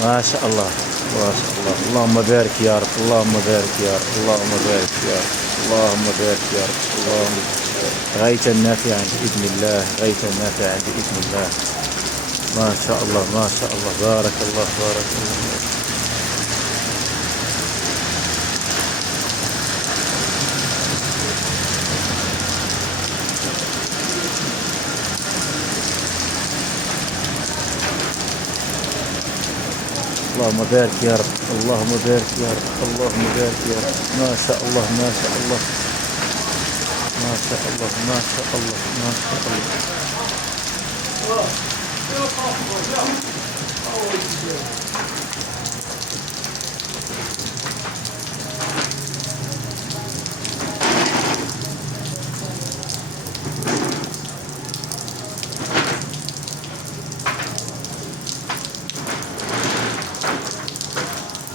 ما شاء الله، ما شاء الله. اللهم بارك يا رب، اللهم بارك يا رب، اللهم بارك يا رب، اللهم بارك يا رب، اللهم غاية نافعا بإذن الله، غاية نافعا بإذن الله. ما شاء الله، ما شاء الله، بارك الله، بارك الله. اللهم بارك يا رب، اللهم بارك يا رب، اللهم بارك يا رب. ما شاء الله، ما شاء الله، ما شاء الله، ما شاء الله، ما شاء الله.